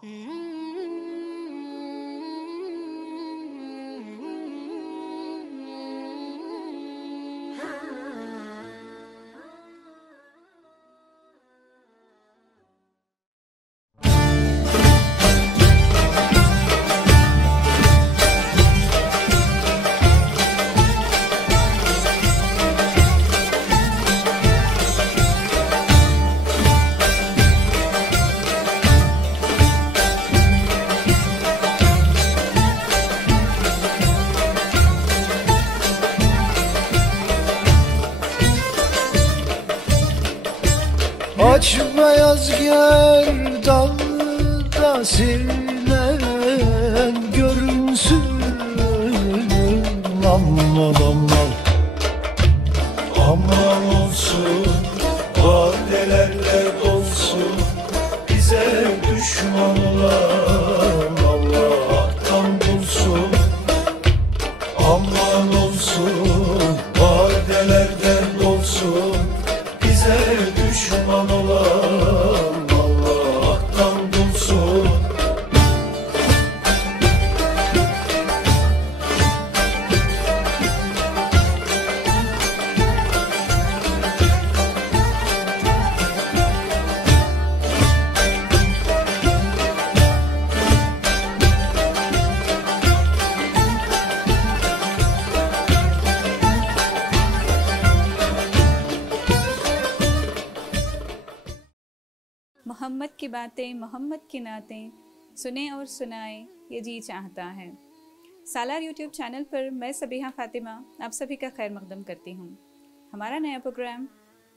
Aç beyaz gerdanda sinen görünsün. Aman aman, aman olsun, vadelerle dolsun. Bize düşman olan Allah'tan bulsun. Aman olsun, vadelerden dolsun. Bize düşman olan Allah'tan bulsun. محمد کی باتیں محمد کی نعتیں سنیں اور سنائیں یہ جی چاہتا ہے۔ سالار یوٹیوب چینل پر میں سبیحہ فاطمہ آپ سبھی کا خیر مقدم کرتی ہوں۔ ہمارا نیا پروگرام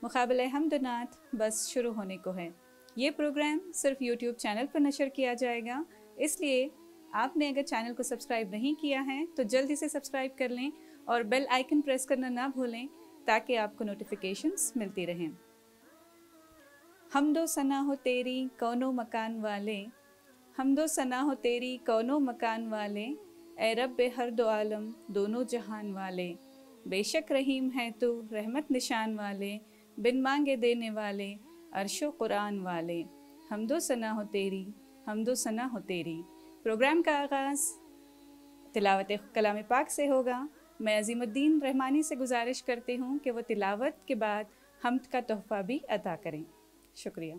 مقابلہ حمد و نعت بس شروع ہونے کو ہے۔ یہ پروگرام صرف یوٹیوب چینل پر نشر کیا جائے گا، اس لیے آپ نے اگر چینل کو سبسکرائب نہیں کیا ہے تو جلدی سے سبسکرائب کر لیں اور بیل آئیکن پریس کرنا نہ بھولیں تاکہ آپ کو نوٹیفیکیشنز ملتی رہیں۔ حمد و ثنا ہو تیری کون و مکان والے، حمد و ثنا ہو تیری کون و مکان والے، اے رب ہر دو عالم دونوں جہان والے۔ بے شک رحیم ہے تو رحمت نشان والے، بن مانگے دینے والے عرش و قرآن والے۔ حمد و ثنا ہو تیری، حمد و ثنا ہو تیری۔ پروگرام کا آغاز تلاوت کلام پاک سے ہوگا۔ میں عظیم الدین رحمانی سے گزارش کرتی ہوں کہ وہ تلاوت کے بعد حمد کا تحفہ بھی عطا کریں۔ شکریہ۔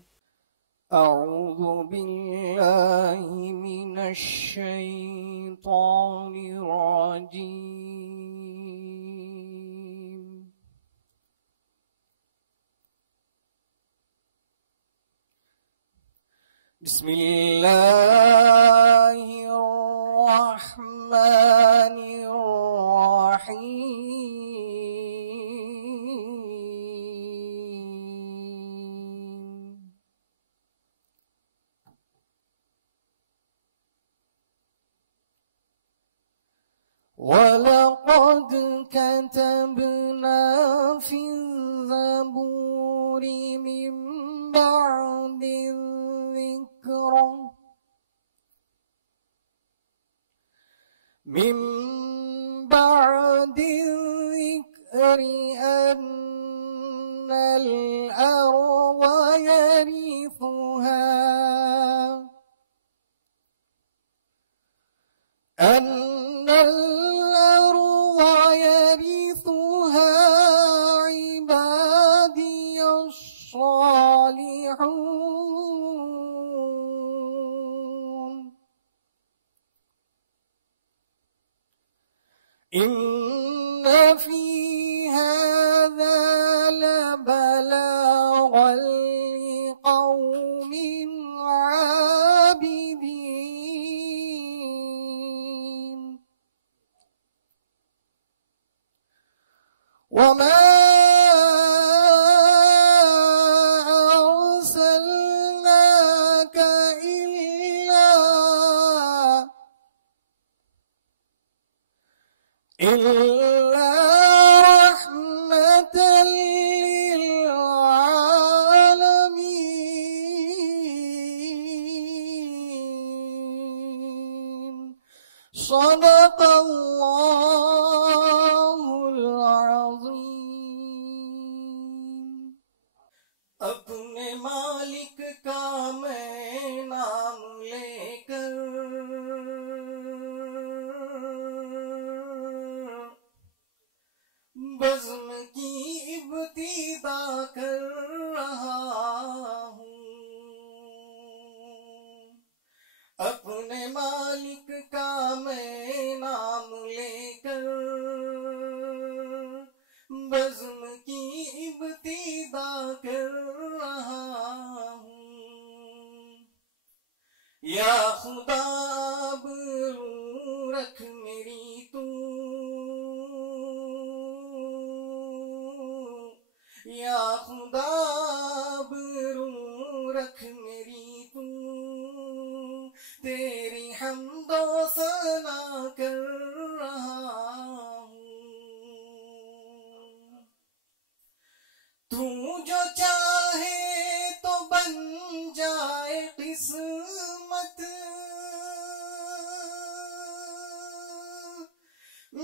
اعوذ باللہ من الشیطان الرجیم، بسم اللہ الرحمن الرحیم۔ وَلَقَدْ كَتَبْنَا فِي الزَّبُورِ مِن بَعْدِ الذِّكْرِ أَنَّ الْأَرْضَ يَرِثُهَا عبادي الصالحون، إن في هذا لبلاغا لقوم عابدين، وما أرسلناك إلا رحمة للعالمين، صدق اللہ العظیم۔ اپنے مالک کا میں نام لے یا خدا آبرو رکھ میری تو، یا خدا آبرو رکھ میری تو، تیری حمد و ثنا کر رہا ہوں، تو جو چاہے تو بن جائے قسمت،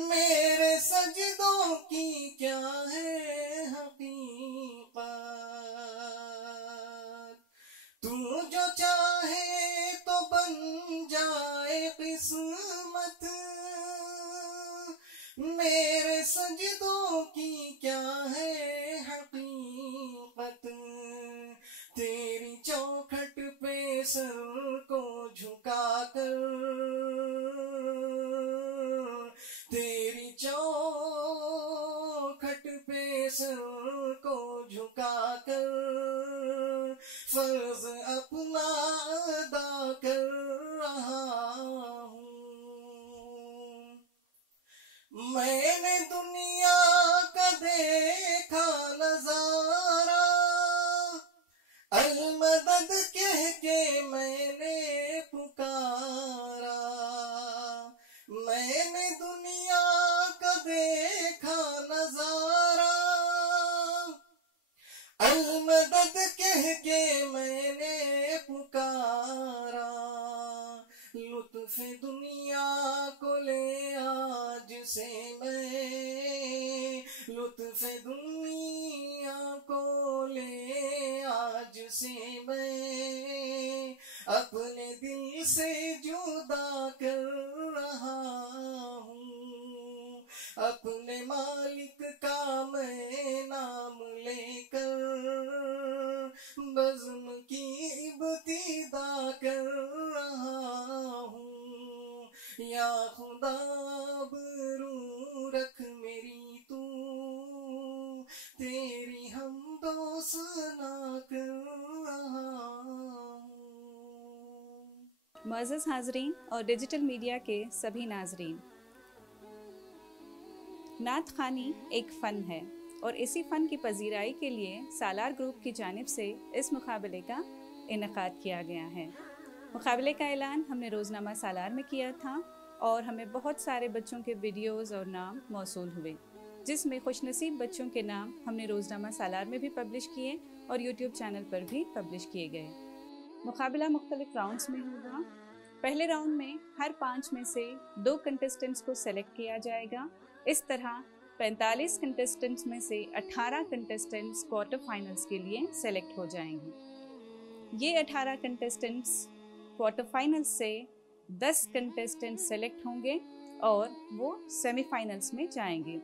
میرے سجدوں کی کیا ہے حقیقت، تو جو چاہے تو بن جائے قسمت، میرے سجدوں کی کیا ہے حقیقت، تیری چوکھٹ پہ سر کو جھکا کر، تیری چوکھٹ پہ سر کو جھکا کر، فرض اپنا ادا کر رہا ہوں، میں نے دنیا کا دیکھا نظارہ، المدد کہہ کے میں نے پکارا، میں نے دنیا کا دیکھا نظارہ، المدد کہہ کے میں نے پکارا، لطف دنیا کو لے آج سے میں، لطف دنیا کو لے آج سے میں، اپنے دل سے جدا کر رہا ہوں، اپنے مالک کا میں نام لے کر بزم کی ابتدا کر رہا ہوں، یا خدا آبرو رکھ میری تو، تیری حمد و ثنا کر رہا ہوں۔ معزز حاضرین اور ڈیجیٹل میڈیا کے سبھی ناظرین، نعت خوانی ایک فن ہے اور اسی فن کی پذیرائی کے لیے سالار گروپ کی جانب سے اس مقابلے کا انعقاد کیا گیا ہے۔ مقابلے کا اعلان ہم نے روزنامہ سالار میں کیا تھا اور ہمیں بہت سارے بچوں کے ویڈیوز اور نام موصول ہوئے، جس میں خوش نصیب بچوں کے نام ہم نے روزنامہ سالار میں بھی پبلش کیے اور یوٹیوب چینل پر بھی پبلش کیے گئے۔ مقابلہ مختلف راؤنڈز میں ہوگا۔ پہلے راؤنڈ میں ہر 5 میں سے 2 کنٹسٹنٹس کو سلیکٹ کیا جائے گا۔ اس طرح 45 کنٹسٹنٹس میں سے 18 کنٹسٹنٹس کوارٹر فائنلز کے لیے سلیکٹ ہو جائیں گے۔ یہ 18 کنٹسٹنٹس کوارٹر فائنلز سے 10 کنٹسٹنٹس سلیکٹ ہوں گے اور وہ سیمی فائنلز میں جائیں گے۔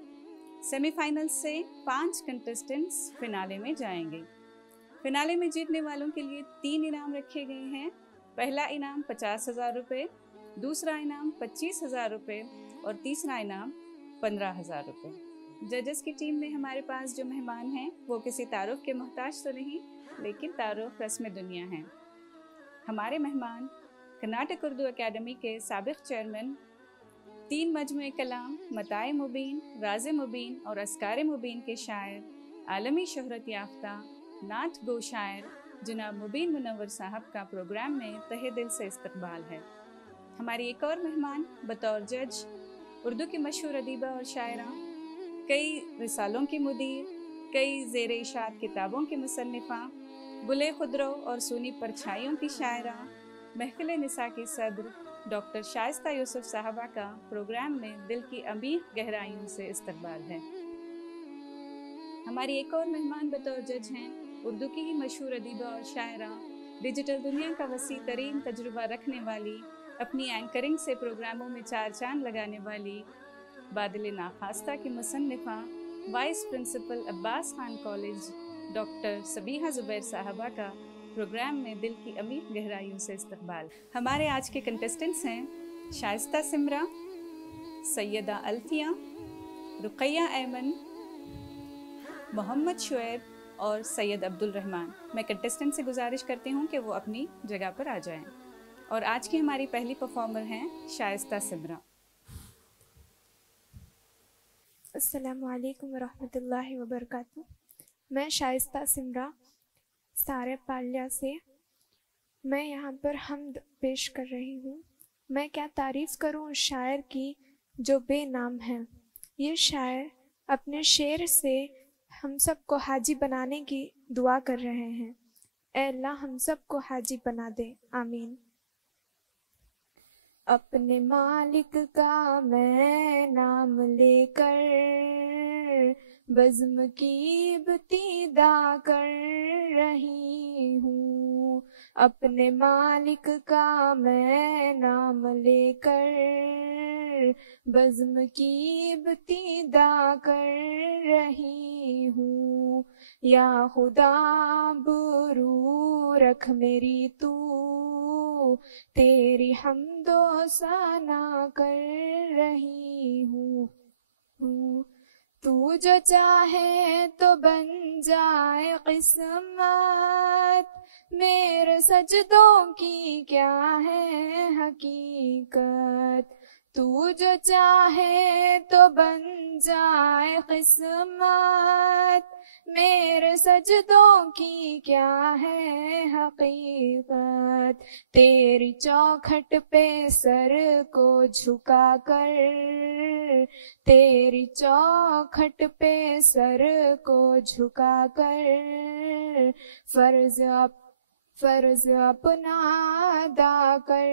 سیمی فائنلز سے 5 کنٹسٹنٹس فنالے میں جائیں گے۔ فنالے میں جیتنے والوں کے لیے 3 انعام رکھے گئے ہیں۔ پہلا انعام 50,000 روپے، دوسرا انعام 25,000 روپے اور تیسرا انعام 15,000 روپے۔ ججز کی ٹیم میں ہمارے پاس جو مہمان ہیں وہ کسی تعارف کے محتاج تو نہیں، لیکن تعارف رسم دنیا ہیں۔ ہمارے مہمان کرناٹک اردو اکیڈمی کے سابق چیئرمین، 3 مجموعہ کلام، متاع مبین، راز مبین اور اذکار مبین کے شاعر، عالمی شہرت یافتہ نعت گو شاعر جناب مبین منور صاحب کا پروگرام میں تہہ دل سے استقبال ہے۔ ہماری ایک اور مہمان بطور جج، اردو کی مشہور ادیبہ اور شاعرہ، کئی رسالوں کی مدیر، کئی زیر اشاعت کتابوں کی مصنفہ، گلے خضرو اور سونی پرچھائیوں کی شاعرہ، محفل نساء کی صدر ڈاکٹر شائستہ یوسف صاحبہ کا پروگرام میں دل کی عمیق گہرائیوں سے استقبال ہے۔ ہماری ایک اور مہمان بطور جج ہیں اردو کی ہی مشہور ادیبہ اور شاعرہ، ڈیجیٹل دنیا کا وسیع ترین تجربہ رکھنے والی، اپنی اینکرنگ سے پروگراموں میں 4 چاند لگانے والی، بادل ناخواستہ کی مصنفہ، وائس پرنسپل عباس خان کالج ڈاکٹر سبیحہ زبیر صاحبہ کا پروگرام میں دل کی عمیق گہرائیوں سے استقبال۔ ہمارے آج کے کنٹسٹنٹس ہیں شائستہ سمرہ، سیدہ الفیہ، رقیہ ایمن، محمد شعیب اور سید عبد الرحمن۔ میں کنٹسٹنٹ سے گزارش کرتی ہوں کہ وہ اپنی جگہ پر آ جائیں۔ اور آج کی ہماری پہلی پرفارمر ہیں شائستہ سمرا۔ السلام علیکم ورحمۃ اللہ وبرکاتہ۔ میں شائستہ سمرا سارے پالیہ سے، میں یہاں پر حمد پیش کر رہی ہوں۔ میں کیا تعریف کروں اس شاعر کی جو بے نام ہے۔ یہ شاعر اپنے شعر سے ہم سب کو حاجی بنانے کی دعا کر رہے ہیں۔ اے اللہ ہم سب کو حاجی بنا دے، آمین۔ اپنے مالک کا میں نام لے کر بزم کی ابتدا کر رہی ہوں۔ اپنے مالک کا میں نام لے کر بزم کی ابتدا کر رہی ہوں۔ یا خدا برو رکھ میری تو، تیری حمد و ثنا کر رہی ہوں۔ تو جو چاہے تو بن جائے قسمت، میرے سجدوں کی کیا ہے حقیقت۔ تو جو چاہے تو بن جائے قسمت، میرے سجدوں کی کیا ہے حقیقت۔ تیری چوکھٹ پہ سر کو جھکا کر، تیری چوکھٹ پہ سر کو جھکا کر فرض اپنا ادا کر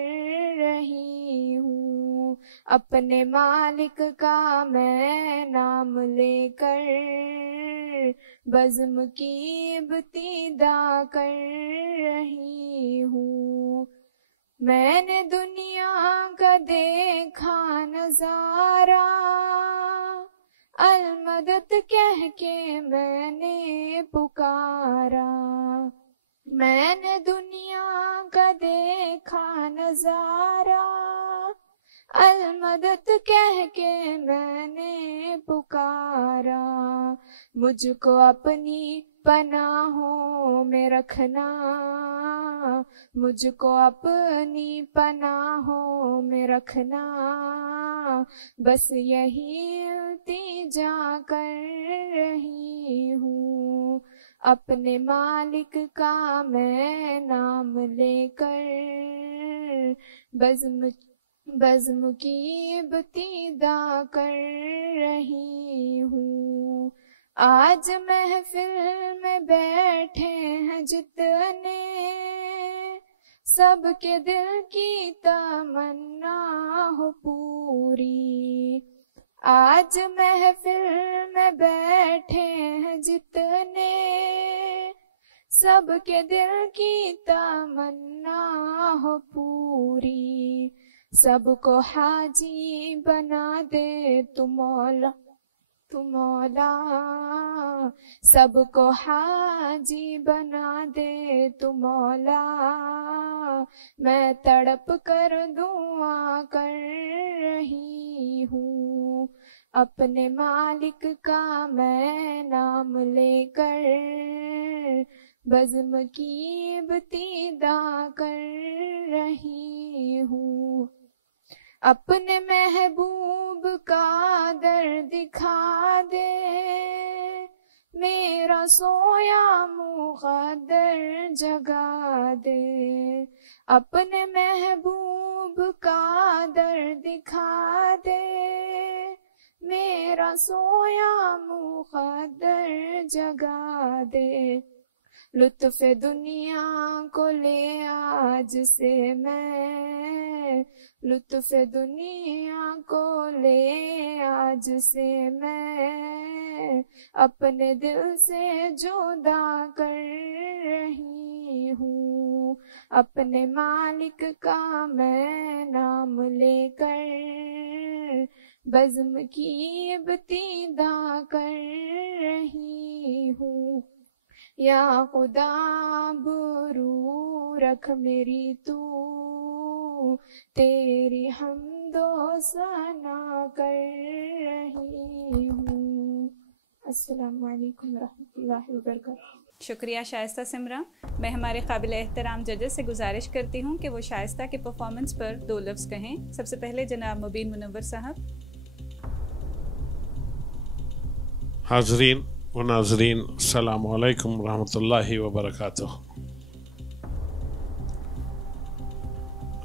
رہی ہوں۔ اپنے مالک کا میں نام لے کر بزم کی ابتدا کر رہی ہوں۔ میں نے دنیا کا دیکھا نظارہ، المدد کہہ کے میں نے پکارا۔ میں نے دنیا کا دیکھا نظارہ، المدد کہہ کے میں نے پکارا۔ مجھ کو اپنی پناہوں میں رکھنا، مجھ کو اپنی پناہوں میں رکھنا، بس یہی التجا کر رہی ہوں۔ اپنے مالک کا میں نام لے کر بزم کی ابتدا کر رہی ہوں۔ آج محفل میں بیٹھے ہیں جتنے، سب کے دل کی تمنا ہو پوری۔ آج محفل میں بیٹھے ہیں جتنے، سب کے دل کی تمنا ہو پوری۔ سب کو حاجی بنا دے تو مولا، تو مولا، سب کو حاجی بنا دے تو مولا۔ میں تڑپ کر دعا کر رہی ہوں۔ اپنے مالک کا میں نام لے کر بزم کی ابتدا کر رہی ہوں۔ اپنے محبوب کا در دکھا دے، میرا سویا مقدر جگا دے۔ اپنے محبوب کا در دکھا دے، میرا سویا مقدر جگا دے۔ لطف دنیا کو لے آج سے میں، لطف دنیا کو لے آج سے میں، اپنے دل سے جدا کر رہی ہوں۔ اپنے مالک کا میں نام لے کر بزم کی ابتدا کر رہی ہوں۔ یا خدا برو رکھ میری تو، تیری حمد و ثنا کر رہی ہوں۔ السلام علیکم ورحمۃ اللہ وبرکاتہ۔ شکریہ شائستہ سمرہ۔ میں ہمارے قابل احترام ججز سے گزارش کرتی ہوں کہ وہ شائستہ کے پرفارمنس پر 2 لفظ کہیں۔ سب سے پہلے جناب مبین منور صاحب۔ حاضرین و ناظرین، السلام علیکم ورحمۃ اللہ وبرکاتہ۔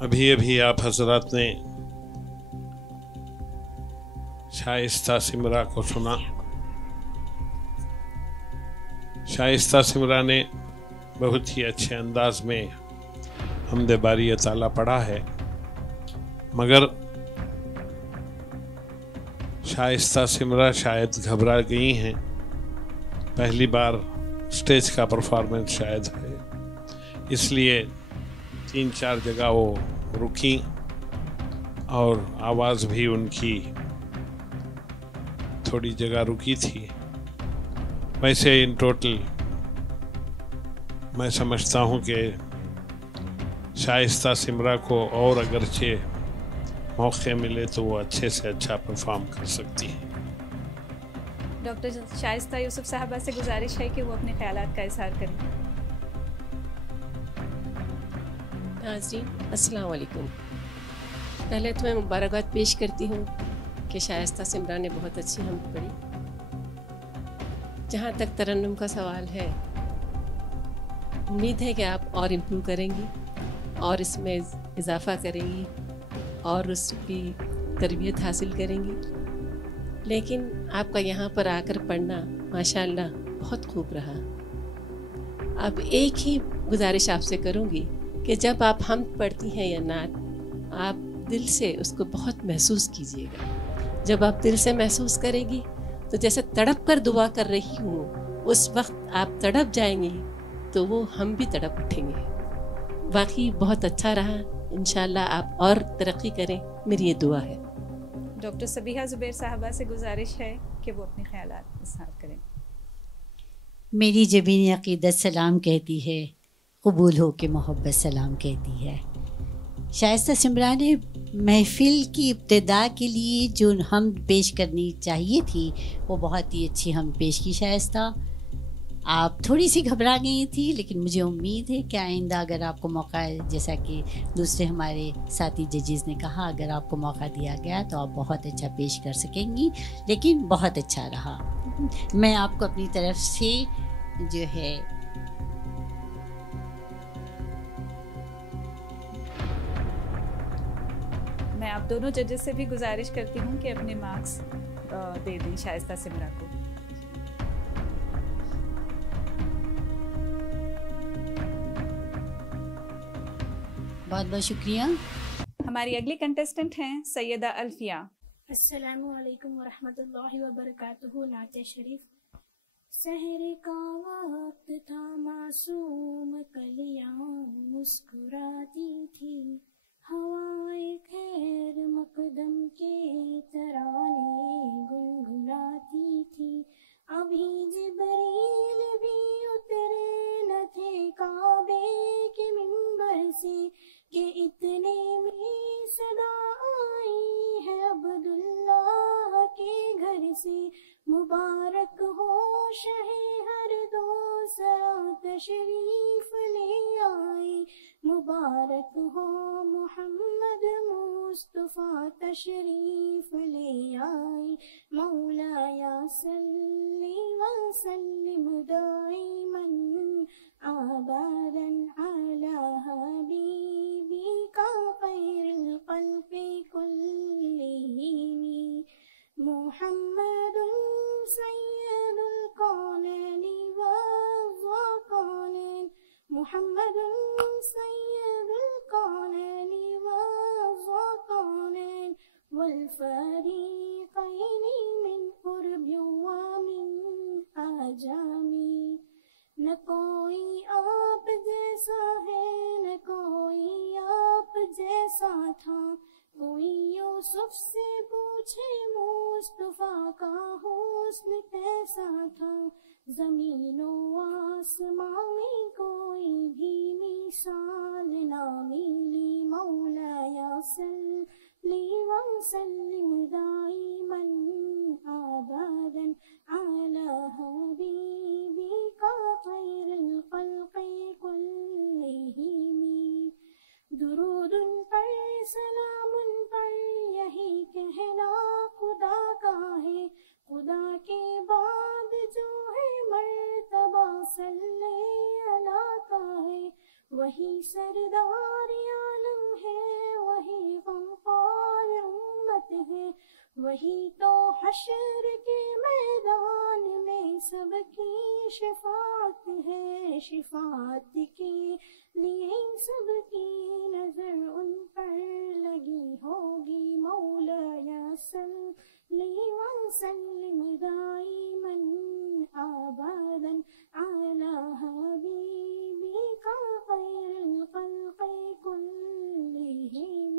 ابھی آپ حضرات نے شائستہ سمرہ کو سنا۔ شائستہ سمرہ نے بہت ہی اچھے انداز میں حمد باری تعالیٰ پڑھا ہے، مگر شائستہ سمرہ شاید گھبرا گئی ہیں، پہلی بار اسٹیج کا پرفارمنس شاید ہے، اس لیے 3-4 جگہ وہ رکیں اور آواز بھی ان کی تھوڑی جگہ رکی تھی۔ ویسے ان ٹوٹل میں سمجھتا ہوں کہ شائستہ سمرہ کو اور اگرچہ موقع ملے تو وہ اچھے سے اچھا پرفارم کر سکتی ہیں۔ ڈاکٹر شائستہ یوسف صاحبہ سے گزارش ہے کہ وہ اپنے خیالات کا اظہار کریں۔ ناظرین السلام علیکم۔ پہلے تو میں مبارکباد پیش کرتی ہوں کہ شائستہ سمرہ نے بہت اچھی حمد پڑھی۔ جہاں تک ترنم کا سوال ہے، امید ہے کہ آپ اور امپروو کریں گی اور اس میں اضافہ کریں گی اور اس کی تربیت حاصل کریں گی، لیکن آپ کا یہاں پر آ کر پڑھنا ماشاءاللہ بہت خوب رہا۔ اب ایک ہی گزارش آپ سے کروں گی کہ جب آپ حمد پڑھتی ہیں یا نعت، آپ دل سے اس کو بہت محسوس کیجیے گا۔ جب آپ دل سے محسوس کریں گی تو جیسے تڑپ کر دعا کر رہی ہوں، اس وقت آپ تڑپ جائیں گی تو وہ ہم بھی تڑپ اٹھیں گے۔ واقعی بہت اچھا رہا، انشاءاللہ آپ اور ترقی کریں، میری یہ دعا ہے۔ ڈاکٹر صبیحہ زبیر صاحبہ سے گزارش ہے کہ وہ اپنے خیالات اظہار کریں۔ میری جبین عقیدت سلام کہتی ہے، قبول ہو کے محبت سلام کہتی ہے۔ شائستہ سمرہ نے محفل کی ابتدا کے لیے جو حمد پیش کرنی چاہیے تھی وہ بہت ہی اچھی حمد پیش کی شائستہ۔ آپ تھوڑی سی گھبرا گئی تھی، لیکن مجھے امید ہے کہ آئندہ اگر آپ کو موقع، جیسا کہ دوسرے ہمارے ساتھی ججز نے کہا، اگر آپ کو موقع دیا گیا تو آپ بہت اچھا پیش کر سکیں گی، لیکن بہت اچھا رہا۔ میں آپ کو اپنی طرف سے جو ہے میں آپ دونوں ججز سے بھی گزارش کرتی ہوں کہ اپنے مارکس دے دیں شائستہ سمرہ کو۔ بہت بہت شکریہ۔ ہماری اگلی کنٹیسٹنٹ ہیں سیدہ الفیہ۔ السلام علیکم ورحمۃ اللہ وبرکاتہ۔ نعت شریف۔ سحر کا وقت تھا، معصوم کلیاں مسکراتی تھی، ہوائے خیر مقدم کے ترانے گنگناتی تھی، ابھی جبریل بھی اترے نہ تھے کعبے کے منبر سے کہ اتنے میں صدا آئی ہے عبداللہ کے گھر سے، مبارک ہو شہ ہر دو سرا تشریف لے آئی، مبارک ہو محمد مصطفیٰ تشریف لے آئی، مولایا صلی وسلم دائما ابدا علی حبیبک خیر الخلق کلہم، محمد سید الکونین والثقلین، محمد سید الکونین والثقلین والفریقین من قرب ومن عجم، نہ کوئی آپ جیسا ہے نہ کوئی آپ جیسا تھا، کوئی یوسف سے پوچھے مصطفیٰ کا حسن کیسا تھا، زمین و آسمان میں کوئی بھی مثال نہ ملی، مولایا صلی وسلم دائما ابدا علی وہی سردار عالم ہے، وہی غمخوار امت ہے، وہی تو حشر کے میدان میں سب کی شفاعت ہے، شفاعت کے لیے سب کی نظر ان پر لگی ہوگی۔ مولایا صلی وسلم دائما ابدا علی حبیبک خیر الخلق کلہم۔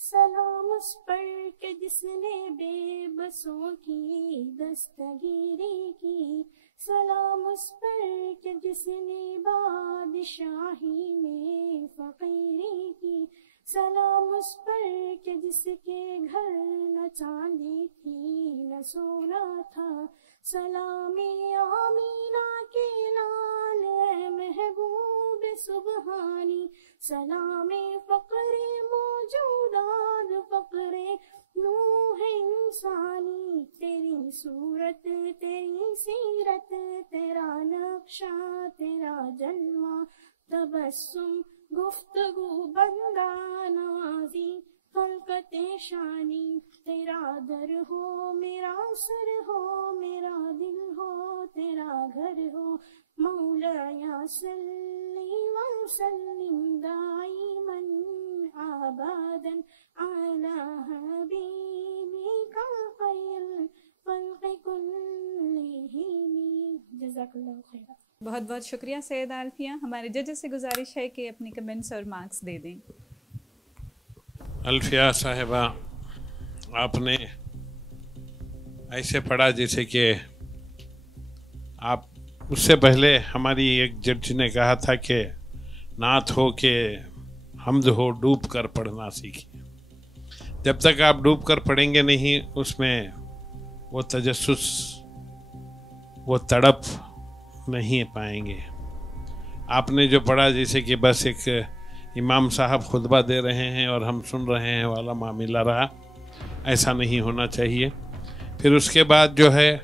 سلام اس پر کہ جس نے بے بسوں کی دستگیری کی، سلام اس پر کہ جس نے بادشاہی میں فقیری کی، سلام اس پر کہ جس کے گھر نہ چاندی تھی نہ سونا تھا، سلام آمینہ کے لال اے محبوب سبحانی، سلام فقر موجودات فقر نوح انسانی، تیری صورت تیری سیرت تیرا نقشہ تیرا جلوہ، تبسم گفتگو بندہ نوازی خلقت شانی، تیرا در ہو میرا سر ہو میرا دل ہو تیرا گھر ہو، مولایا صلی وسلم دائما ابدا علی حبیبک خیر الخلق کلہم۔ جزاک اللہ خیر۔ بہت بہت شکریہ سیدہ الفیہ۔ ہمارے ججز سے گزارش ہے کہ اپنی کمنٹس اور مارکس دے دیں۔ الفیہ صاحبہ، آپ نے ایسے پڑھا جیسے کہ آپ اس سے پہلے ہماری ایک جج نے کہا تھا کہ نعت ہو کہ حمد ہو ڈوب کر پڑھنا سیکھیں۔ جب تک آپ ڈوب کر پڑھیں گے نہیں اس میں وہ تجسس وہ تڑپ نہیں پائیں گے۔ آپ نے جو پڑھا جیسے کہ بس ایک امام صاحب خطبہ دے رہے ہیں اور ہم سن رہے ہیں والا معاملہ رہا، ایسا نہیں ہونا چاہیے۔ پھر اس کے بعد جو ہے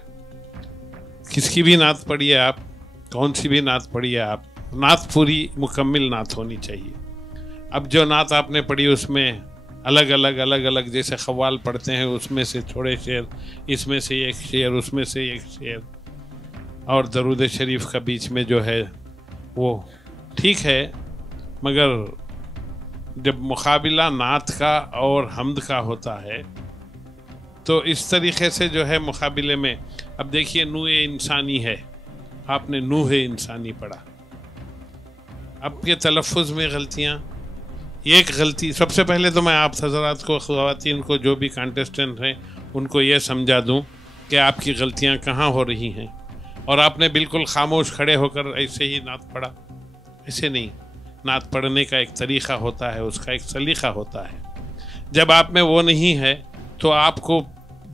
کس کی بھی نعت پڑھیے آپ، کون سی بھی نعت پڑھیے آپ، نعت پوری مکمل نعت ہونی چاہیے۔ اب جو نعت آپ نے پڑھی اس میں الگ الگ جیسے خوال پڑھتے ہیں، اس میں سے تھوڑے شعر، اس میں سے ایک شعر، اس میں سے ایک شعر، اور درود شریف کا بیچ میں جو ہے وہ ٹھیک ہے، مگر جب مقابلہ نعت کا اور حمد کا ہوتا ہے تو اس طریقے سے جو ہے مقابلے میں، اب دیکھیے نوح انسانی ہے، آپ نے نوح انسانی پڑھا، اب کے تلفظ میں غلطیاں، ایک غلطی سب سے پہلے تو میں آپ حضرات کو، خواتین کو، جو بھی کانٹیسٹنٹ ہیں ان کو یہ سمجھا دوں کہ آپ کی غلطیاں کہاں ہو رہی ہیں، اور آپ نے بالکل خاموش کھڑے ہو کر ایسے ہی نعت پڑھا، ایسے نہیں۔ نعت پڑھنے کا ایک طریقہ ہوتا ہے، اس کا ایک سلیقہ ہوتا ہے۔ جب آپ میں وہ نہیں ہے تو آپ کو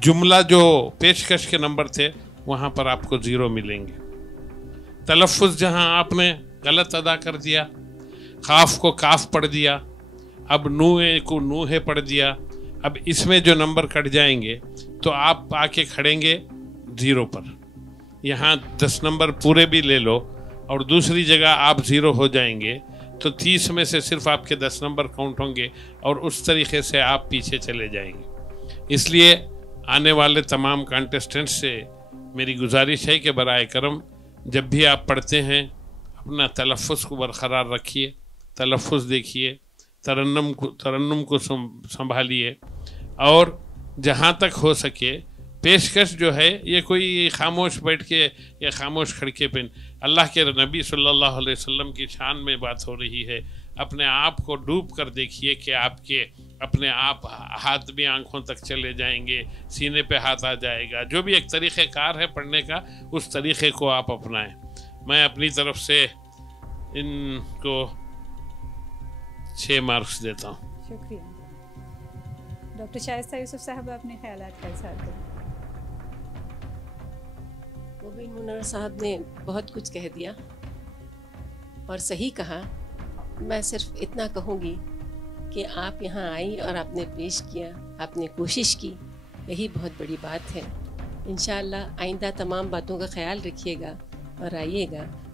جملہ جو پیشکش کے نمبر تھے وہاں پر آپ کو 0 ملیں گے۔ تلفظ جہاں آپ نے غلط ادا کر دیا، خاف کو کاف پڑھ دیا، اب نوح کو نوح پڑھ دیا، اب اس میں جو نمبر کٹ جائیں گے تو آپ آ کے کھڑیں گے 0 پر۔ یہاں 10 نمبر پورے بھی لے لو اور دوسری جگہ آپ 0 ہو جائیں گے تو 30 میں سے صرف آپ کے 10 نمبر کاؤنٹ ہوں گے اور اس طریقے سے آپ پیچھے چلے جائیں گے۔ اس لیے آنے والے تمام کانٹیسٹنٹس سے میری گزارش ہے کہ برائے کرم جب بھی آپ پڑھتے ہیں اپنا تلفظ کو برقرار رکھیے، تلفظ دیکھیے، ترنم کو سنبھالیے، اور جہاں تک ہو سکے پیشکش جو ہے یہ کوئی خاموش بیٹھ کے یا خاموش کھڑکے پہ، اللہ کے نبی صلی اللہ علیہ وسلم کی شان میں بات ہو رہی ہے۔ اپنے آپ کو ڈوب کر دیکھیے کہ آپ کے اپنے آپ ہاتھ بھی آنکھوں تک چلے جائیں گے، سینے پہ ہاتھ آ جائے گا۔ جو بھی ایک طریقہ کار ہے پڑھنے کا اس طریقے کو آپ اپنائیں۔ میں اپنی طرف سے ان کو 6 مارکس دیتا ہوں۔ شکریہ۔ ڈاکٹر شائستہ یوسف صاحب اپنے خیالات کا اظہار کریں۔ مبین منور صاحب نے بہت کچھ کہہ دیا اور صحیح کہا۔ میں صرف اتنا کہوں گی کہ آپ یہاں آئی اور آپ نے پیش کیا، آپ نے کوشش کی، یہی بہت بڑی بات ہے۔ انشاءاللہ آئندہ تمام باتوں کا خیال رکھیے گا اور آئیے گا۔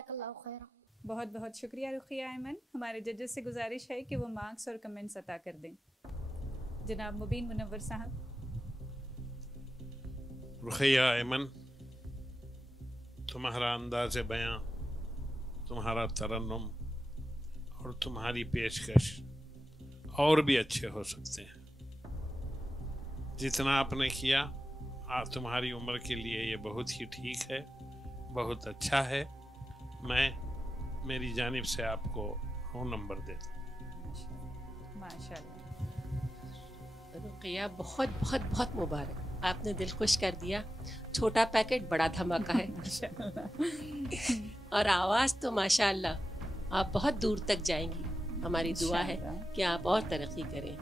جزاک اللہ خیرہ. بہت بہت شکریہ رقیہ ایمن. ہمارے ججز سے گزارش ہے کہ وہ مارکس اور کمنٹس عطا کر دیں. جناب مبین منور صاحب. رقیہ ایمن، تمہارا انداز بیاں، تمہارا ترنم اور تمہاری پیشکش اور بھی اچھے ہو سکتے ہیں. جتنا آپ نے کیا تمہاری عمر کے لیے یہ بہت ہی ٹھیک ہے، بہت اچھا ہے. میں میری جانب سے آپ کو 9 نمبر دیتا ہوں. ماشاء اللہ. رقیہ بہت بہت بہت مبارک، آپ نے دل خوش کر دیا. چھوٹا پیکٹ بڑا دھماکہ ہے. اور آواز تو ماشاء اللہ آپ بہت دور تک جائیں گی. ہماری دعا ہے کہ آپ اور ترقی کریں.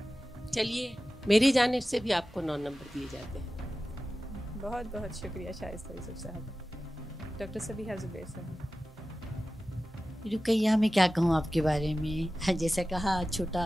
چلیے میری جانب سے بھی آپ کو 9 نمبر دیے جاتے ہیں. بہت بہت شکریہ شائستہ یوسف صاحب. ڈاکٹر سبیحہ زبیر صاحب. رقیہ میں کیا کہوں آپ کے بارے میں، جیسا کہا چھوٹا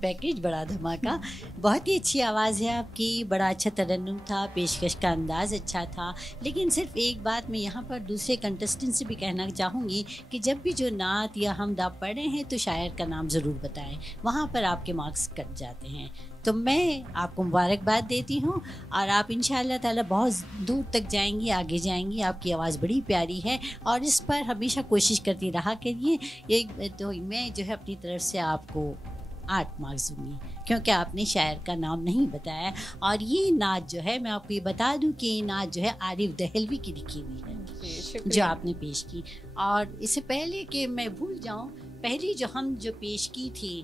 پیکیج بڑا دھماکہ. بہت ہی اچھی آواز ہے آپ کی، بڑا اچھا ترنم تھا، پیشکش کا انداز اچھا تھا. لیکن صرف ایک بات میں یہاں پر دوسرے کنٹسٹنٹ سے بھی کہنا چاہوں گی کہ جب بھی جو نعت یا حمد آپ پڑھ رہے ہیں تو شاعر کا نام ضرور بتائیں، وہاں پر آپ کے مارکس کٹ جاتے ہیں. تو میں آپ کو مبارکباد دیتی ہوں اور آپ انشاءاللہ تعالی بہت دور تک جائیں گی، آگے جائیں گی. آپ کی آواز بڑی پیاری ہے اور اس پر ہمیشہ کوشش کرتی رہا کریے. ایک تو میں جو ہے اپنی طرف سے آپ کو 8 مارکس دوں گی کیونکہ آپ نے شاعر کا نام نہیں بتایا. اور یہ نعت جو ہے میں آپ کو یہ بتا دوں کہ یہ نعت جو ہے عارف دہلوی کی لکھی ہوئی ہے جو آپ نے پیش کی. اور اس سے پہلے کہ میں بھول جاؤں، پہلی جو ہم جو پیش کی تھی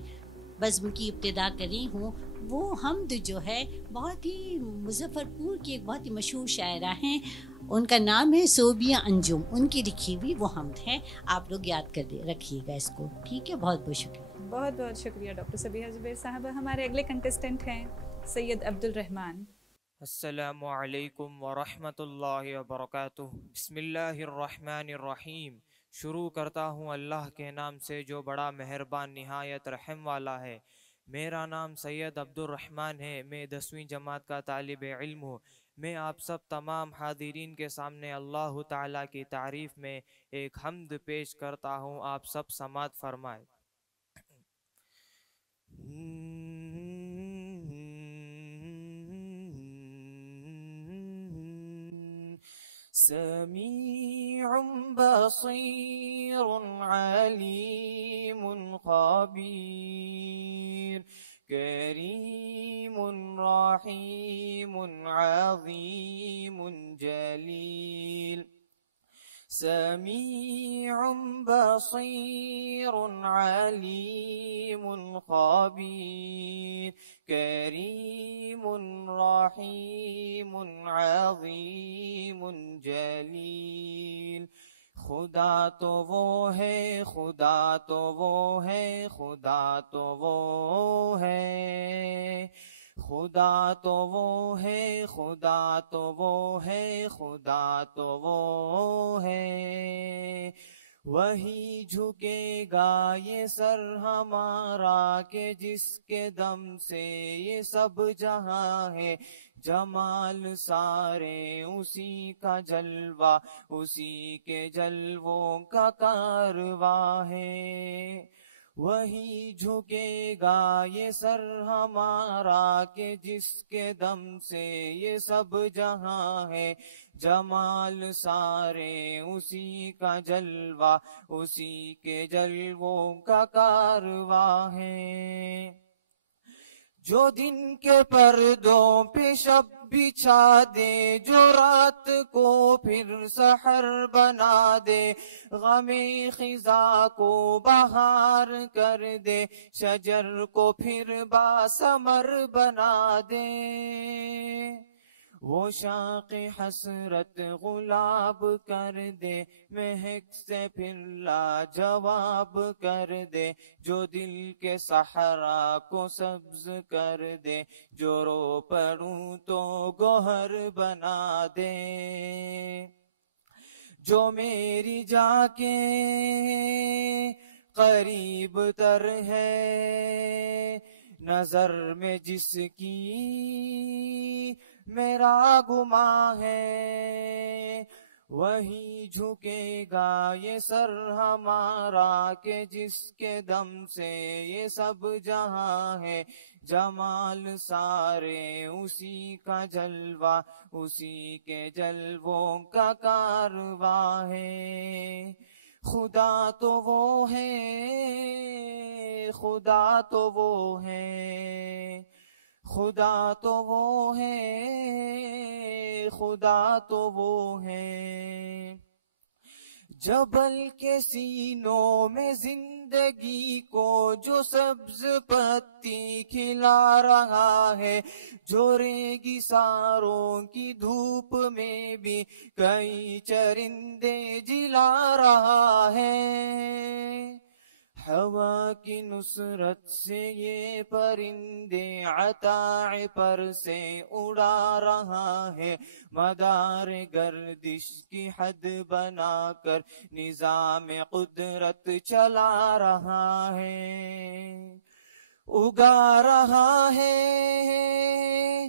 بزم کی ابتدا کری ہوں، وہ حمد جو ہے بہت ہی مظفر پور کی ایک بہت ہی مشہور شاعرہ ہیں، ان کا نام ہے صوبیہ انجم، ان کی لکھی ہوئی وہ حمد ہے. آپ لوگ یاد کر رکھیے گا اس کو، ٹھیک ہے؟ بہت بہت شکریہ. بہت بہت شکریہ ڈاکٹر سبیحہ زبیر صاحبہ. ہمارے اگلے کنٹسٹنٹ ہیں سید عبد الرحمن. السلام علیکم ورحمۃ اللہ وبرکاتہ. بسم اللہ الرحمن الرحیم. شروع کرتا ہوں اللہ کے نام سے جو بڑا مہربان نہایت رحم والا ہے. میرا نام سید عبد الرحمن ہے. میں 10ویں جماعت کا طالب علم ہوں. میں آپ سب تمام حاضرین کے سامنے اللہ تعالیٰ کی تعریف میں ایک حمد پیش کرتا ہوں. آپ سب سماعت فرمائے. سمیع بصیر علیم خبیر کریم رحیم عظیم جلیل. سمیع بصیر علیم خبیر کریم رحیم عظیم جلیل. خدا تو وہ ہے، خدا تو وہ ہے، خدا تو وہ ہے، خدا تو وہ ہے، خدا تو وہ ہے، خدا تو وہ ہے. وہی جھکے گا یہ سر ہمارا کہ جس کے دم سے یہ سب جہاں ہے. جمال سارے اسی کا جلوہ، اسی کے جلووں کا کارواں ہے. وہی جھکے گا یہ سر ہمارا کہ جس کے دم سے یہ سب جہاں ہے. جمال سارے اسی کا جلوہ، اسی کے جلووں کا کارواں ہے. جو دن کے پردوں پہ شب بچھا دے، جو رات کو پھر سحر بنا دے، غم خزاں کو بہار کر دے، شجر کو پھر باثمر بنا دے. وہ شاق حسرت گلاب کر دے، مہک سے پھر لاجواب کر دے. جو دل کے صحرا کو سبز کر دے، جو رو پڑوں تو گوہر بنا دے. جو میری جا کے قریب تر ہے، نظر میں جس کی میرا گماں ہے، وہی جھکے گا یہ سر ہمارا کہ جس کے دم سے یہ سب جہاں ہے، جمال سارے اسی کا جلوہ، اسی کے جلووں کا کارواں ہے۔ خدا تو وہ ہے، خدا تو وہ ہے، خدا تو وہ ہے، خدا تو وہ ہے۔ جبل کے سینوں میں زندگی کو جو سبز پتی کھلا رہا ہے، جو ریگستانوں کی دھوپ میں بھی کئی چرندے جلا رہا ہے۔ ہوا کی نصرت سے یہ پرندے عطاء پر سے اڑا رہا ہے، مدار گردش کی حد بنا کر نظام قدرت چلا رہا ہے۔ اگا رہا ہے،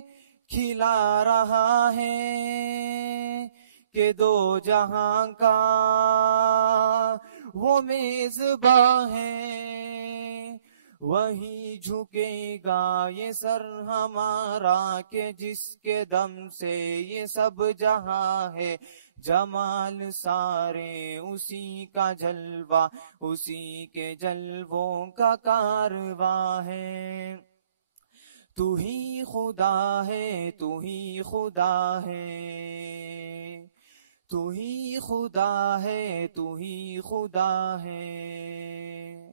کھلا رہا ہے کہ دو جہاں کا وہ میزباں ہے۔ وہی جھکے گا یہ سر ہمارا کہ جس کے دم سے یہ سب جہاں ہے، جمال سارے اسی کا جلوہ، اسی کے جلووں کا کارواں ہے۔ تو ہی خدا ہے، تو ہی خدا ہے، تو ہی خدا ہے، تو ہی خدا ہے۔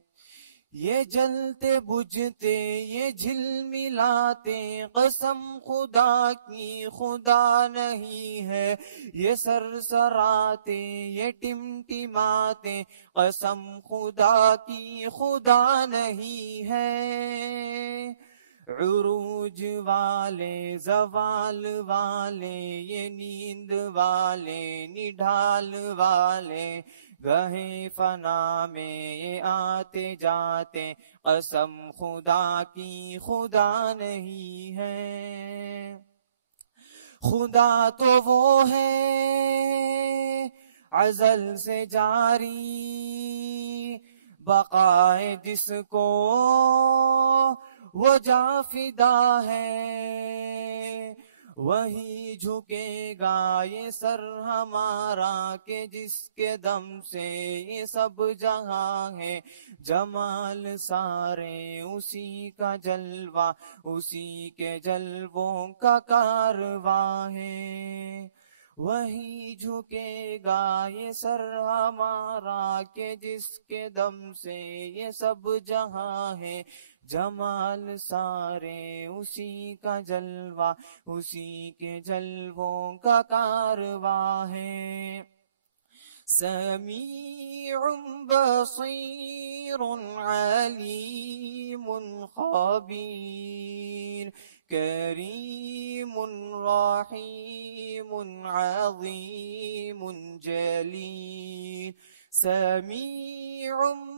یہ جلتے بجھتے یہ جھلملاتے قسم خدا کی خدا نہیں ہے، یہ سرسراتے یہ ٹمٹماتے قسم خدا کی خدا نہیں ہے۔ عروج والے، زوال والے، یہ نیند والے، نڈھال والے، گہے فنا میں یہ آتے جاتے قسم خدا کی خدا نہیں ہے۔ خدا تو وہ ہے ازل سے جاری، بقائے جس کو وہ جا فدا ہے۔ وہی جھکے گا یہ سر ہمارا کہ جس کے دم سے یہ سب جہاں ہے، جمال سارے اسی کا جلوہ، اسی کے جلووں کا کارواں ہے۔ وہی جھکے گا یہ سر ہمارا کہ جس کے دم سے یہ سب جہاں ہے، جمال سارے اسی کا جلوہ، اسی کے جلووں کا کارواں ہے۔ سمیع بصیر علیم خبیر، کریم رحیم عظیم جلیل۔ سمیع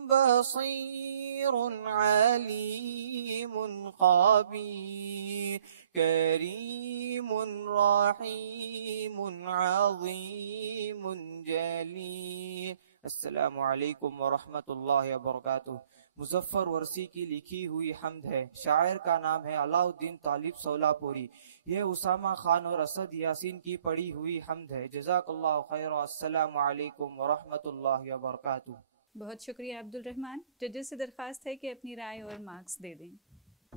بصیر علیم خبیر، کریم رحیم عظیم جلیل۔ السلام علیکم ورحمۃ اللہ وبرکاتہ۔ مظفر ورسی کی لکھی ہوئی حمد ہے، شاعر کا نام ہے علاء الدین طالب سولہ پوری۔ یہ اسامہ خان اور اسد یاسین کی پڑھی ہوئی حمد ہے۔ جزاک اللہ خیر۔ السلام علیکم ورحمۃ اللہ وبرکاتہ۔ بہت شکریہ عبد الرحمن۔ ججز سے درخواست ہے کہ اپنی رائے اور مارکس دے دیں۔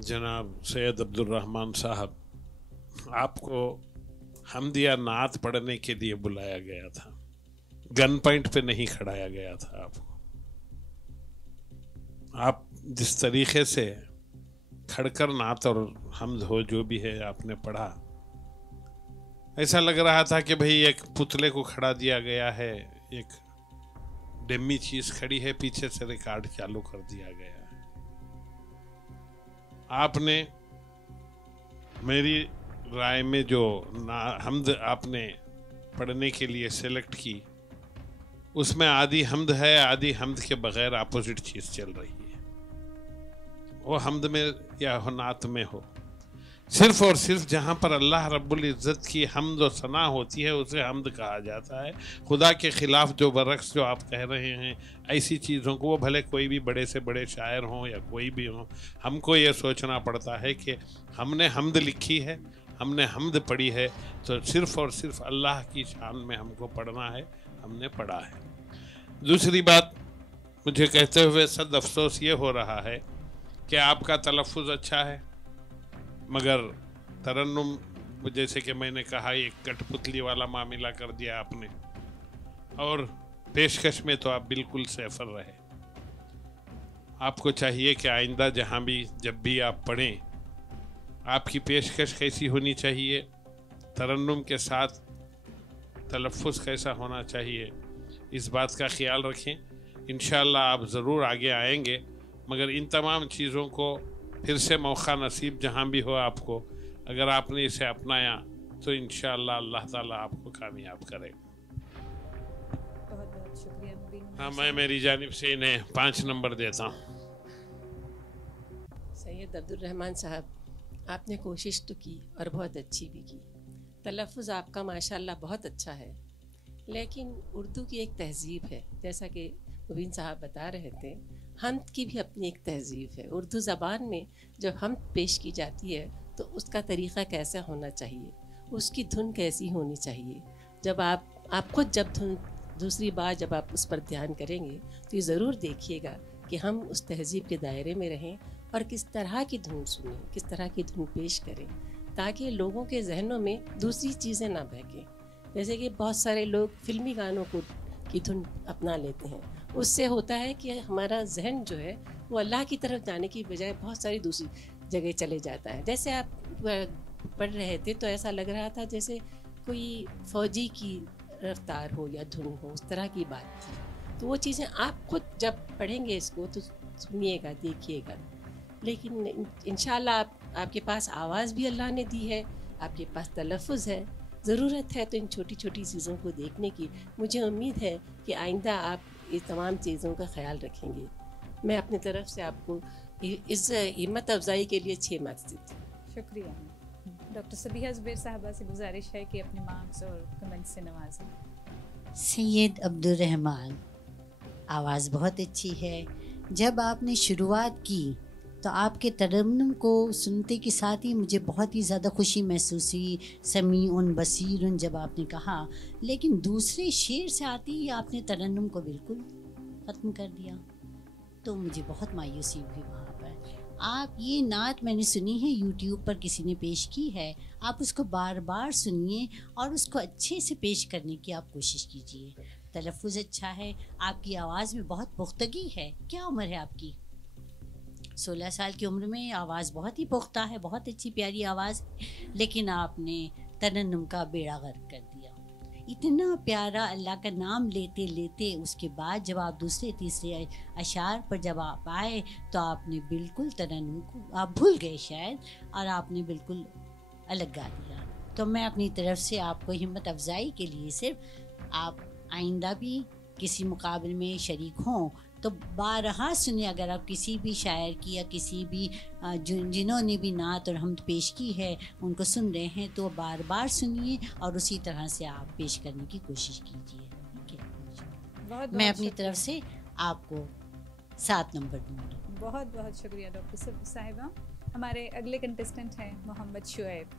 جناب سید عبد الرحمن صاحب، آپ کو حمدیہ نعت پڑھنے کے لیے بلایا گیا تھا، گن پوائنٹ پہ نہیں کھڑایا گیا تھا آپ کو۔ آپ جس طریقے سے کھڑ کر نعت اور حمد ہو جو بھی ہے آپ نے پڑھا، ایسا لگ رہا تھا کہ بھئی ایک پتلے کو کھڑا دیا گیا ہے، ایک ڈمی چیز کھڑی ہے، پیچھے سے ریکارڈ چالو کر دیا گیا ہے۔ آپ نے میری رائے میں جو حمد آپ نے پڑھنے کے لیے سلیکٹ کی، اس میں آدھی حمد ہے، آدھی حمد کے بغیر اپوزٹ چیز چل رہی ہے۔ وہ حمد میں یا نعت میں ہو، صرف اور صرف جہاں پر اللہ رب العزت کی حمد و ثنا ہوتی ہے اسے حمد کہا جاتا ہے. خدا کے خلاف جو برعکس جو آپ کہہ رہے ہیں ایسی چیزوں کو، وہ بھلے کوئی بھی بڑے سے بڑے شاعر ہوں یا کوئی بھی ہوں، ہم کو یہ سوچنا پڑتا ہے کہ ہم نے حمد لکھی ہے، ہم نے حمد پڑھی ہے تو صرف اور صرف اللہ کی شان میں ہم کو پڑھنا ہے، ہم نے پڑھا ہے. دوسری بات مجھے کہتے ہوئے صد افسوس یہ ہو رہا ہے کہ آپ کا تلفظ اچھا ہے مگر ترنم جیسے کہ میں نے کہا ایک کٹ پتلی والا معاملہ کر دیا آپ نے، اور پیشکش میں تو آپ بالکل صفر رہے. آپ کو چاہیے کہ آئندہ جہاں بھی جب بھی آپ پڑھیں آپ کی پیشکش کیسی ہونی چاہیے، ترنم کے ساتھ تلفظ کیسا ہونا چاہیے، اس بات کا خیال رکھیں. انشاءاللہ آپ ضرور آگے آئیں گے، مگر ان تمام چیزوں کو پھر سے موقع نصیب جہاں بھی ہو آپ کو، اگر آپ نے اسے اپنایا تو انشاءاللہ اللہ تعالیٰ آپ کو کامیاب کرے. بہت بہت شکریہ مبین. ہاں میں میری جانب سے انہیں 5 نمبر دیتا ہوں. سید عبدالرحمن صاحب، آپ نے کوشش تو کی اور بہت اچھی بھی کی. تلفظ آپ کا ماشاءاللہ بہت اچھا ہے، لیکن اردو کی ایک تہذیب ہے، جیسا کہ مبین صاحب بتا رہے تھے، حمد کی بھی اپنی ایک تہذیب ہے. اردو زبان میں جب حمد پیش کی جاتی ہے تو اس کا طریقہ کیسا ہونا چاہیے، اس کی دھن کیسی ہونی چاہیے. جب آپ خود جب دھن دوسری بار جب آپ اس پر دھیان کریں گے تو یہ ضرور دیکھیے گا کہ ہم اس تہذیب کے دائرے میں رہیں اور کس طرح کی دھن سنیں، کس طرح کی دھن پیش کریں، تاکہ لوگوں کے ذہنوں میں دوسری چیزیں نہ بہکیں. جیسے کہ بہت سارے لوگ فلمی گانوں کی دھن اپنا لیتے ہیں، اس سے ہوتا ہے کہ ہمارا ذہن جو ہے وہ اللہ کی طرف جانے کی بجائے بہت ساری دوسری جگہ چلے جاتا ہے. جیسے آپ پڑھ رہے تھے تو ایسا لگ رہا تھا جیسے کوئی فوجی کی رفتار ہو یا دھن ہو، اس طرح کی بات تھی. تو وہ چیزیں آپ خود جب پڑھیں گے اس کو تو سنیے گا، دیکھیے گا. لیکن انشاءاللہ آپ کے پاس آواز بھی اللہ نے دی ہے، آپ کے پاس تلفظ ہے، ضرورت ہے تو ان چھوٹی چھوٹی چیزوں کو دیکھنے کی. مجھے امید ہے کہ آئندہ آپ یہ تمام چیزوں کا خیال رکھیں گے. میں اپنی طرف سے آپ کو اس ہمت افزائی کے لیے 6 مارکس دیتی ہوں. شکریہ. ڈاکٹر صبیحہ زبیر صاحبہ سے گزارش ہے کہ اپنے مارکس اور کمنٹ سے نوازیں. سید عبدالرحمن، آواز بہت اچھی ہے. جب آپ نے شروعات کی تو آپ کے ترنم کو سنتے کے ساتھ ہی مجھے بہت ہی زیادہ خوشی محسوس ہوئی. سمیع بصیر جب آپ نے کہا، لیکن دوسرے شعر سے آتے ہی آپ نے ترنم کو بالکل ختم کر دیا تو مجھے بہت مایوسی ہوئی وہاں پر. آپ یہ نعت میں نے سنی ہے، یوٹیوب پر کسی نے پیش کی ہے، آپ اس کو بار بار سنیے اور اس کو اچھے سے پیش کرنے کی آپ کوشش کیجیے. تلفظ اچھا ہے، آپ کی آواز میں بہت پختگی ہے. کیا عمر ہے آپ کی؟ 16 سال کی عمر میں آواز بہت ہی پختہ ہے، بہت اچھی پیاری آواز، لیکن آپ نے ترنم کا بیڑا غرق کر دیا. اتنا پیارا اللہ کا نام لیتے لیتے اس کے بعد جب آپ دوسرے تیسرے اشعار پر جب آپ آئے تو آپ نے بالکل ترنم کو آپ بھول گئے شاید، اور آپ نے بالکل الگ گا دیا. تو میں اپنی طرف سے آپ کو ہمت افزائی کے لیے صرف آپ آئندہ بھی کسی مقابل میں شریک ہوں تو بارہا سنیں. اگر آپ کسی بھی شاعر کی یا کسی بھی جنہوں نے بھی نعت اور حمد پیش کی ہے ان کو سن رہے ہیں تو بار بار سنیے اور اسی طرح سے آپ پیش کرنے کی کوشش کیجیے. میں اپنی طرف سے آپ کو 7 نمبر دوں گی. بہت بہت شکریہ ڈاکٹر صاحبہ. ہمارے اگلے کنٹسٹنٹ ہیں محمد شعیب.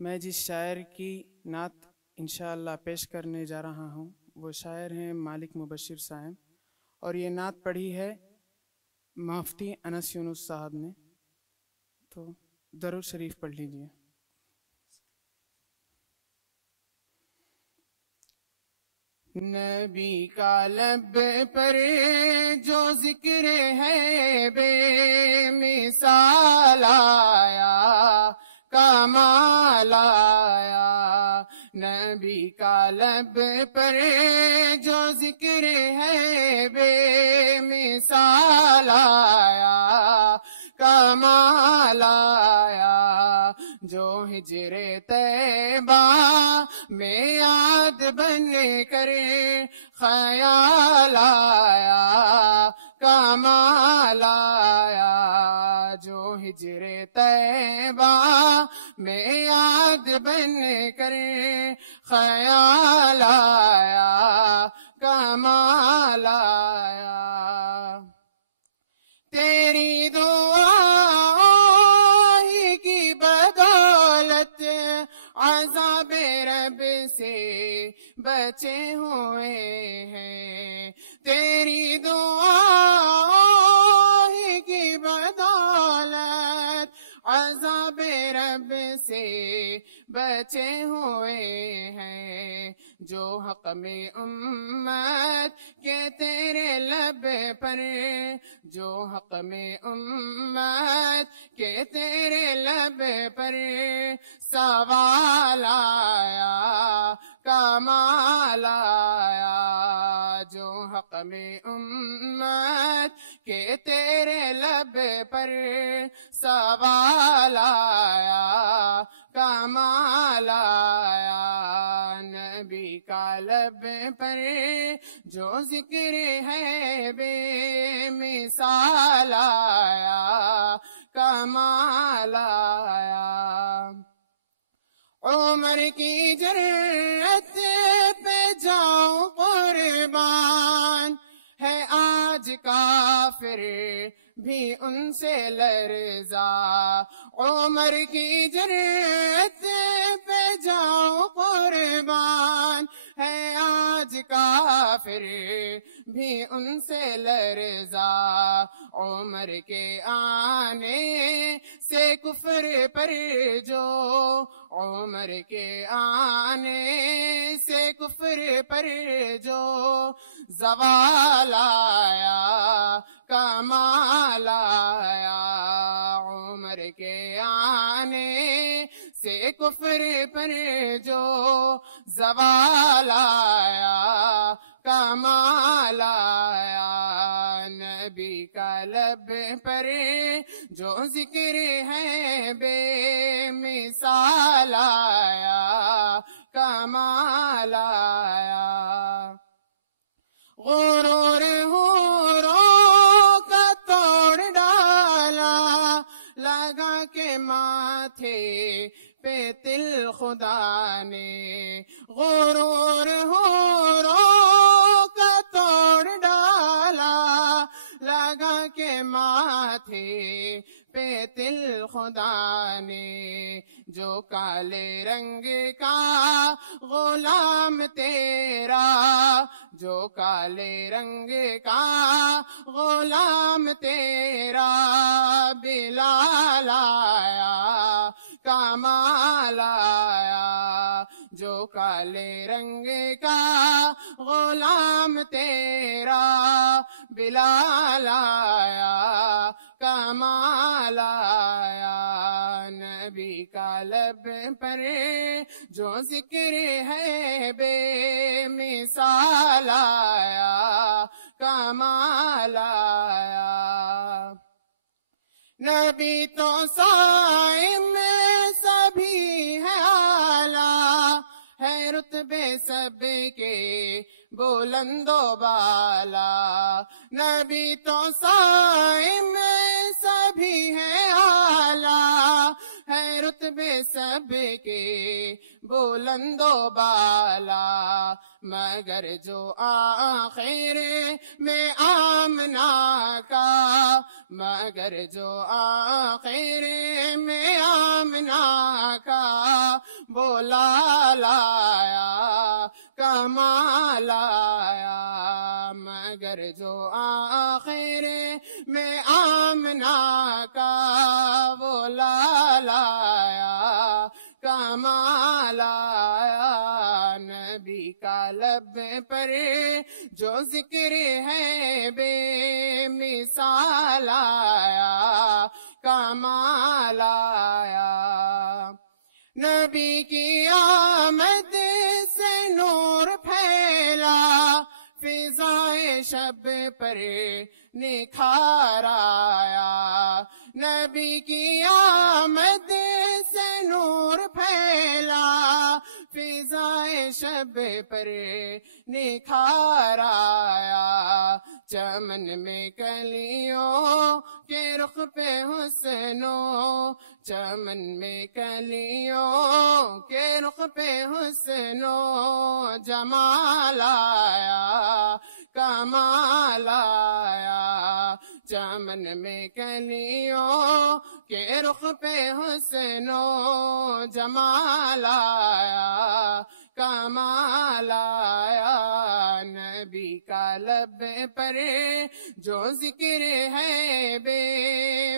میں جس شاعر کی نعت انشاءاللہ پیش کرنے جا رہا ہوں وہ شاعر ہیں مالک مبشر صاحب، اور یہ نعت پڑھی ہے مفتی انس یونس صاحب نے. تو درود شریف پڑھ لیجئے. نبی کا لب پر جو ذکر ہے بے مثال آیا، کمال آیا. نبی کا لب پر جو ذکر ہے بے مثال آیا، کمال آیا. جو ہجر طیبہ میں یاد بن کر خیال آیا، کمال آیا. جو ہجر طیبہ میں یاد بن کر خیال آیا کمال آیا تیری دعا کی بدولت عذاب رب سے بچے ہوئے ہیں تیری دعا کی بدولت عذاب رب سے بچے ہوئے ہیں جو حق میں امت کے تیرے لب پر جو حق میں امت کے تیرے لب پر سوال آیا کمال آیا جو حق میں امت کے تیرے لب پر سوال آیا کمال آیا نبی کا لب پر جو ذکر ہے بے مثال آیا کمال آیا عمر کی جرأت پہ جاؤں قربان ہے آج کافر بھی ان سے لرزا عمر کی جرأت پہ جاؤں قربان ہے آج کافر بھی ان سے لرزا عمر کے آنے سے کفر پر جو عمر کے آنے سے کفر پر جو زوال آیا کمال آیا عمر کے آنے سے کفر پر جو زوال آیا کمال آیا نبی کا لب پر جو ذکر ہے بے مثال آیا کمال آیا غرور حوروں کا توڑ ڈالا لگا کے ماتھے پہ تل خدا نے غرور حوروں کا توڑ ڈالا لگا کے ماتھے پہ تل خدا نے جو کالے رنگ کا غلام تیرا جو کالے رنگ کا غلام تیرا بلال آیا کمال آیا جو کالے رنگ کا غلام تیرا بلال آیا کمال آیا نبی کا لب پر جو ذکر ہے بے مثال آیا کمال آیا نبی تو صائم سبھی ہے اعلیٰ ہے رتبے سب کے بلند و بالا نبی تو صائم سبھی ہے اعلیٰ ہے رتبے سب کے بلند و بالا مگر جو آخر میں آمنہ کا مگر جو آخر میں آمنہ کا بولا لایا کمال آیا مگر جو آخر میں آمنہ کا بولا لایا کمال آیا نبی کا لب پر جو ذکر ہے بے مثال آیا کمال آیا نبی کی آمد سے نور پھیلا فضائے شب پر نکھار آیا نبی کی آمد سے نور پھیلا فضائے شب پر نکھار آیا چمن میں کلیوں کے رخ پہ حسنوں چمن میں کلیوں کے رخ پہ حسنوں جمال آیا کمال آیا چمن میں کلیوں کے رخ پہ حسنوں جمال آیا کمال آیا نبی کا لب پر جو ذکر ہے بے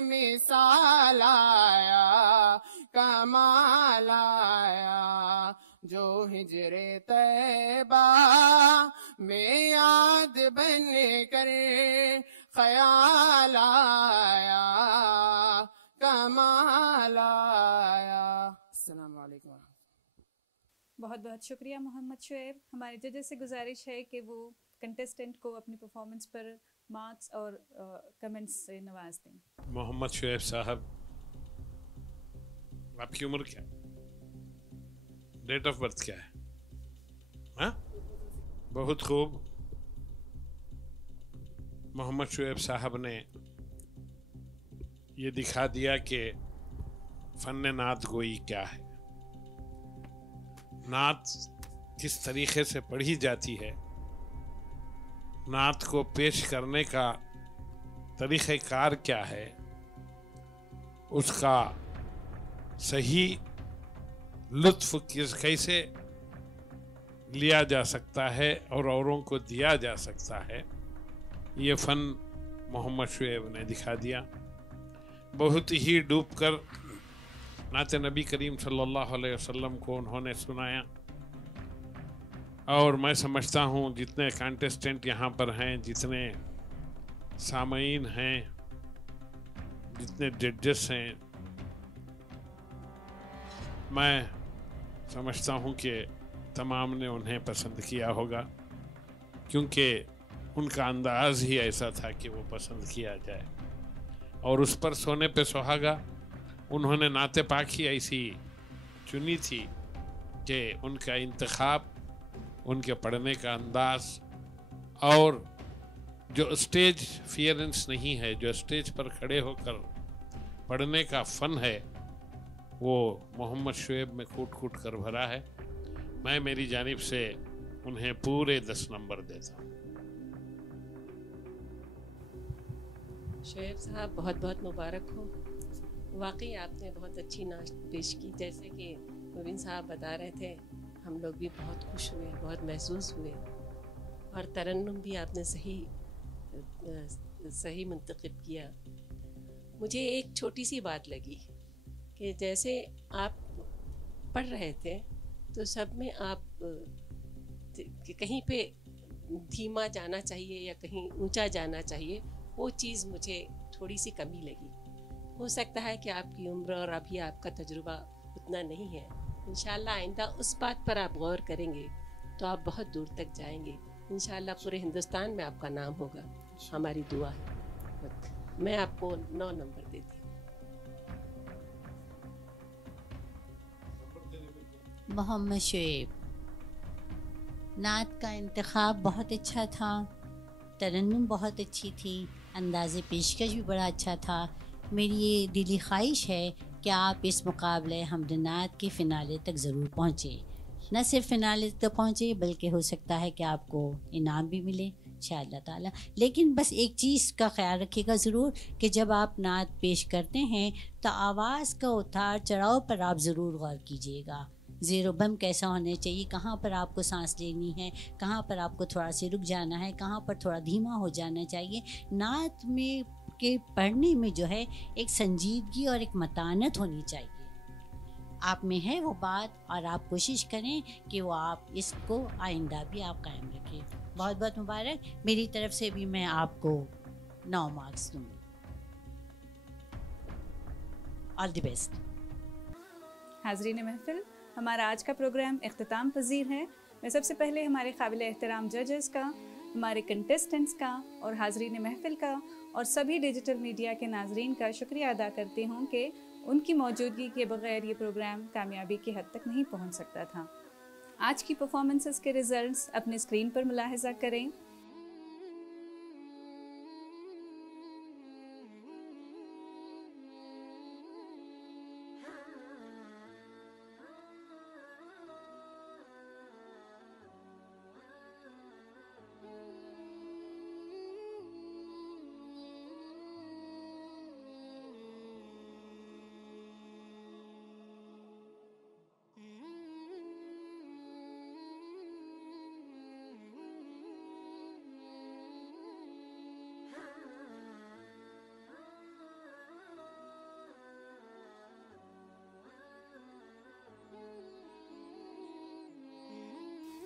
مثال آیا کمال آیا جو ہجر طیبہ میں یاد بن کر خیال آیا کمال آیا. السلام علیکم. بہت بہت شکریہ محمد شعیب. ہمارے ججز سے گزارش ہے کہ وہ کنٹیسٹنٹ کو اپنی پرفارمنس پر مارکس اور کمنٹس سے نواز دیں. محمد شعیب صاحب، آپ کی عمر کیا ہے؟ ڈیٹ آف برتھ کیا ہے؟ ہاں، بہت خوب. محمد شعیب صاحب نے یہ دکھا دیا کہ فن نعت گوئی کیا ہے، نعت کس طریقے سے پڑھی جاتی ہے، نعت کو پیش کرنے کا طریقہ کار کیا ہے، اس کا صحیح لطف کیسے لیا جا سکتا ہے اور اوروں کو دیا جا سکتا ہے، یہ فن محمد شعیب نے دکھا دیا. بہت ہی ڈوب کر نعت نبی کریم صلی اللہ علیہ وسلم کو انہوں نے سنایا. اور میں سمجھتا ہوں جتنے کانٹیسٹنٹ یہاں پر ہیں، جتنے سامعین ہیں، جتنے ججز ہیں، میں سمجھتا ہوں کہ تمام نے انہیں پسند کیا ہوگا، کیونکہ ان کا انداز ہی ایسا تھا کہ وہ پسند کیا جائے. اور اس پر سونے پہ سہاگا انہوں نے نعت پاک ہی ایسی چنی تھی کہ ان کا انتخاب، ان کے پڑھنے کا انداز اور جو اسٹیج فیئرنس نہیں ہے، جو اسٹیج پر کھڑے ہو کر پڑھنے کا فن ہے، وہ محمد شعیب میں کوٹ کوٹ کر بھرا ہے. میں میری جانب سے انہیں پورے 10 نمبر دیتا ہوں. شعیب صاحب بہت بہت مبارک ہو. واقعی آپ نے بہت اچھی نعت پیش کی. جیسے کہ مبین صاحب بتا رہے تھے، ہم لوگ بھی بہت خوش ہوئے، بہت محسوس ہوئے، اور ترنم بھی آپ نے صحیح منتخب کیا. مجھے ایک چھوٹی سی بات لگی کہ جیسے آپ پڑھ رہے تھے تو سب میں آپ کہیں پہ دھیما جانا چاہیے یا کہیں اونچا جانا چاہیے، وہ چیز مجھے تھوڑی سی کمی لگی. ہو سکتا ہے کہ آپ کی عمر اور ابھی آپ کا تجربہ اتنا نہیں ہے. انشاءاللہ آئندہ اس بات پر آپ غور کریں گے تو آپ بہت دور تک جائیں گے. انشاءاللہ پورے ہندوستان میں آپ کا نام ہوگا. ہماری دعا ہے. میں آپ کو 9 نمبر دیتی ہوں. محمد شعیب، نعت کا انتخاب بہت اچھا تھا، ترنم بہت اچھی تھی، انداز پیشکش بھی بڑا اچھا تھا. میری یہ دلی خواہش ہے کہ آپ اس مقابلے حمد نعت کے فنالے تک ضرور پہنچے. نہ صرف فنالے تک پہنچے بلکہ ہو سکتا ہے کہ آپ کو انعام بھی ملے انشاءاللہ تعالیٰ. لیکن بس ایک چیز کا خیال رکھیے گا ضرور کہ جب آپ نعت پیش کرتے ہیں تو آواز کا اتار چڑھاؤ پر آپ ضرور غور کیجیے گا. زیر و بم کیسا ہونا چاہیے، کہاں پر آپ کو سانس لینی ہے، کہاں پر آپ کو تھوڑا سے رک جانا ہے، کہاں پر تھوڑا دھیما ہو جانا چاہیے. نعت میں کے پڑھنے میں جو ہے ایک سنجیدگی اور ایک متانت ہونی چاہیے. آپ میں ہے وہ بات، اور آپ کوشش کریں کہ وہ آپ اس کو آئندہ بھی آپ قائم رکھیں. بہت بہت مبارک. میری طرف سے بھی میں آپ کو 9 مارکس دوں گی. آل دی بیسٹ. حاضرین محفل، ہمارا آج کا پروگرام اختتام پذیر ہے. میں سب سے پہلے ہمارے قابل احترام ججز کا، ہمارے کنٹیسٹنٹس کا اور حاضرین محفل کا اور سبھی ڈیجیٹل میڈیا کے ناظرین کا شکریہ ادا کرتی ہوں کہ ان کی موجودگی کے بغیر یہ پروگرام کامیابی کی حد تک نہیں پہنچ سکتا تھا۔ آج کی پرفارمنسز کے ریزلٹس اپنے اسکرین پر ملاحظہ کریں۔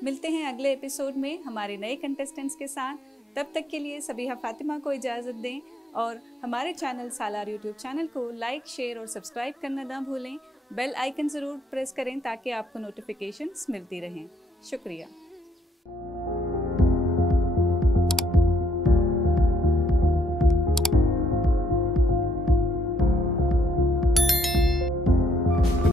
ملتے ہیں اگلے ایپیسوڈ میں ہمارے نئے کنٹیسٹنٹس کے ساتھ۔ تب تک کے لیے سبیحہ فاطمہ کو اجازت دیں اور ہمارے چینل سالار یوٹیوب چینل کو لائک، شیئر اور سبسکرائب کرنا نہ بھولیں۔ بیل آئیکن ضرور پریس کریں تاکہ آپ کو نوٹیفیکیشنز ملتی رہیں۔ شکریہ۔